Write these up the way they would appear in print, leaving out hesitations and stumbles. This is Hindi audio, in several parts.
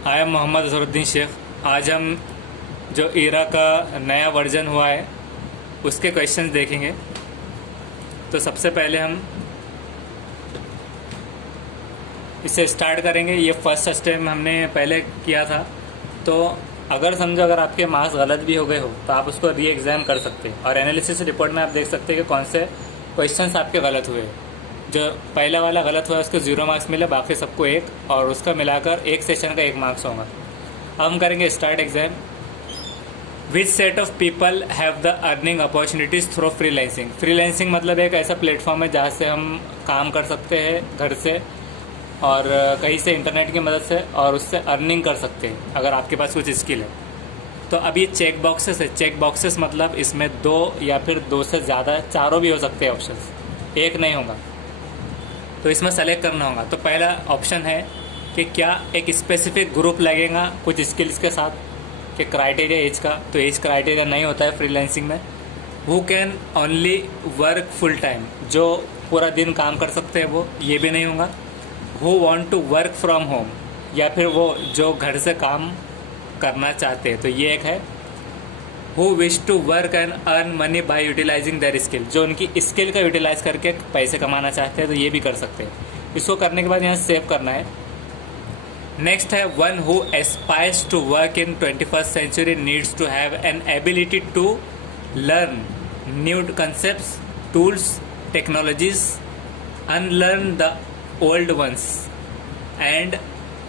आई एम मोहम्मद अजहरुद्दीन शेख। आज हम जो ईरा का नया वर्जन हुआ है उसके क्वेश्चंस देखेंगे। तो सबसे पहले हम इसे स्टार्ट करेंगे। ये फर्स्ट स्टेप हमने पहले किया था। तो अगर समझो अगर आपके मार्क्स गलत भी हो गए हो तो आप उसको री एग्ज़ाम कर सकते हैं और एनालिसिस रिपोर्ट में आप देख सकते हैं कि कौन से क्वेश्चंस आपके गलत हुए। जो पहला वाला गलत हुआ उसको 0 मार्क्स मिले, बाकी सबको 1, और उसका मिलाकर एक सेशन का 1 मार्क्स होगा। अब हम करेंगे start exam. Which set of people have the earning opportunities through freelancing. Freelancing मतलब एक ऐसा प्लेटफॉर्म है जहाँ से हम काम कर सकते हैं घर से और कहीं से इंटरनेट की मदद से, और उससे अर्निंग कर सकते हैं अगर आपके पास कुछ स्किल है। तो अब ये चेक बॉक्सेस है। चेक बॉक्सेस मतलब इसमें 2 या फिर 2 से ज़्यादा, चारों भी हो सकते हैं ऑप्शंस, एक नहीं होगा। तो इसमें सेलेक्ट करना होगा। तो पहला ऑप्शन है कि क्या एक स्पेसिफिक ग्रुप लगेगा कुछ स्किल्स के साथ, कि क्राइटेरिया एज का, तो एज क्राइटेरिया नहीं होता है फ्रीलांसिंग में। Who can only work full time, जो पूरा दिन काम कर सकते हैं वो, ये भी नहीं होगा। Who want to work from home, या फिर वो जो घर से काम करना चाहते हैं, तो ये एक है। Who wish to work and earn money by utilising their skill, जो उनकी स्किल का यूटिलाइज करके पैसे कमाना चाहते हैं, तो ये भी कर सकते हैं। इसको करने के बाद यहाँ सेव करना है। नेक्स्ट है one who aspires to work in 21st century needs to have an ability to learn new concepts, tools, technologies, unlearn the old ones and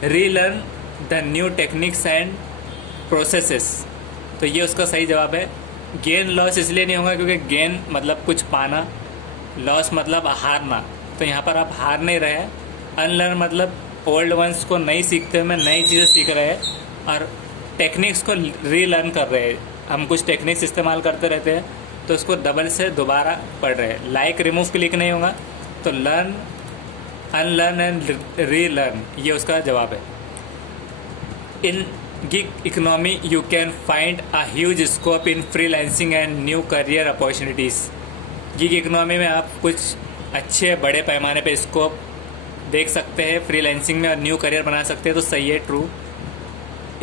relearn the new techniques and processes. तो ये उसका सही जवाब है। गेन लॉस इसलिए नहीं होगा क्योंकि गेन मतलब कुछ पाना, लॉस मतलब हारना, तो यहाँ पर आप हार नहीं रहे हैं। अनलर्न मतलब ओल्ड वंस को नहीं सीखते हुए नई चीज़ें सीख रहे हैं, और टेक्निक्स को रीलर्न कर रहे हैं। हम कुछ टेक्निक्स इस्तेमाल करते रहते हैं तो उसको डबल से दोबारा पढ़ रहे हैं। लाइक रिमूव क्लिक नहीं होगा। तो लर्न, अनलर्न एंड रीलर्न, ये उसका जवाब है। In gig economy you can find a huge scope in freelancing and new career opportunities. Gig economy में आप कुछ अच्छे बड़े पैमाने पे स्कोप देख सकते हैं फ्रीलांसिंग में, और न्यू करियर बना सकते हैं, तो सही है, ट्रू।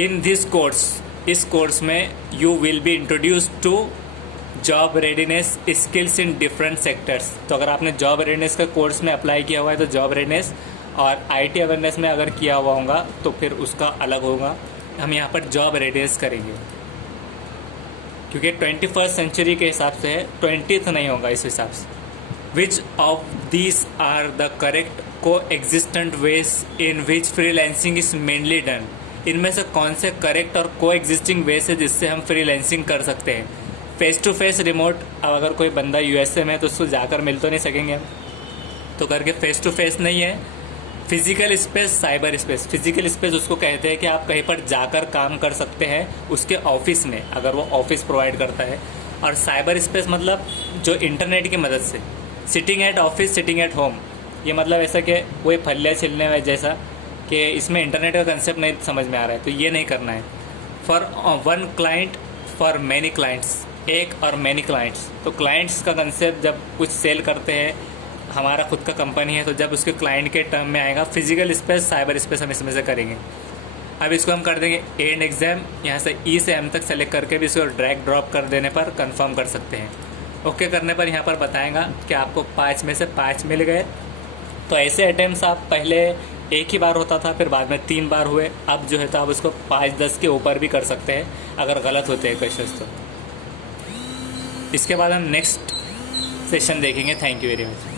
इन दिस कोर्स, इस कोर्स में you will be introduced to job readiness skills in different sectors. तो अगर आपने जॉब रेडीनेस का कोर्स में अप्लाई किया हुआ है तो जॉब रेडीनेस, और आईटी अवेयरनेस में अगर किया हुआ होगा तो फिर उसका अलग होगा। हम यहाँ पर जॉब रेडीनेस करेंगे क्योंकि 21st सेंचुरी के हिसाब से है, 20th नहीं होगा इस हिसाब से। Which of these are the correct coexistent ways in which freelancing is mainly done. इनमें से कौन से करेक्ट और को एग्जिस्टिंग वेज है जिससे हम फ्रीलांसिंग कर सकते हैं। फेस टू फेस रिमोट, अब अगर कोई बंदा यूएसए में है तो उसको जाकर मिल तो नहीं सकेंगे हम, तो करके फेस टू फेस नहीं है। Physical space, cyber space. Physical space उसको कहते हैं कि आप कहीं पर जाकर काम कर सकते हैं उसके ऑफिस में, अगर वो ऑफिस प्रोवाइड करता है। और साइबर स्पेस मतलब जो इंटरनेट की मदद से, sitting at office, sitting at home, ये मतलब ऐसा कि वही फलिया छिलने में जैसा कि इसमें इंटरनेट का कंसेप्ट नहीं समझ में आ रहा है, तो ये नहीं करना है। For one client, for many clients, एक और मैनी क्लाइंट्स। तो क्लाइंट्स का कंसेप्ट जब कुछ सेल करते हैं, हमारा खुद का कंपनी है, तो जब उसके क्लाइंट के टर्म में आएगा फिजिकल स्पेस, साइबर स्पेस, हम इसमें से करेंगे। अब इसको हम कर देंगे एंड एग्जाम। यहाँ से ई से एम तक सेलेक्ट करके भी इसको ड्रैग ड्रॉप कर देने पर कंफर्म कर सकते हैं। ओके करने पर यहाँ पर बताएगा कि आपको 5 में से 5 मिल गए। तो ऐसे अटैम्प्ट्स आप पहले एक ही बार होता था, फिर बाद में 3 बार हुए। अब जो है तो आप उसको 5-10 के ऊपर भी कर सकते हैं अगर गलत होते हैं क्वेश्चंस। तो इसके बाद हम नेक्स्ट सेशन देखेंगे। Thank you very much.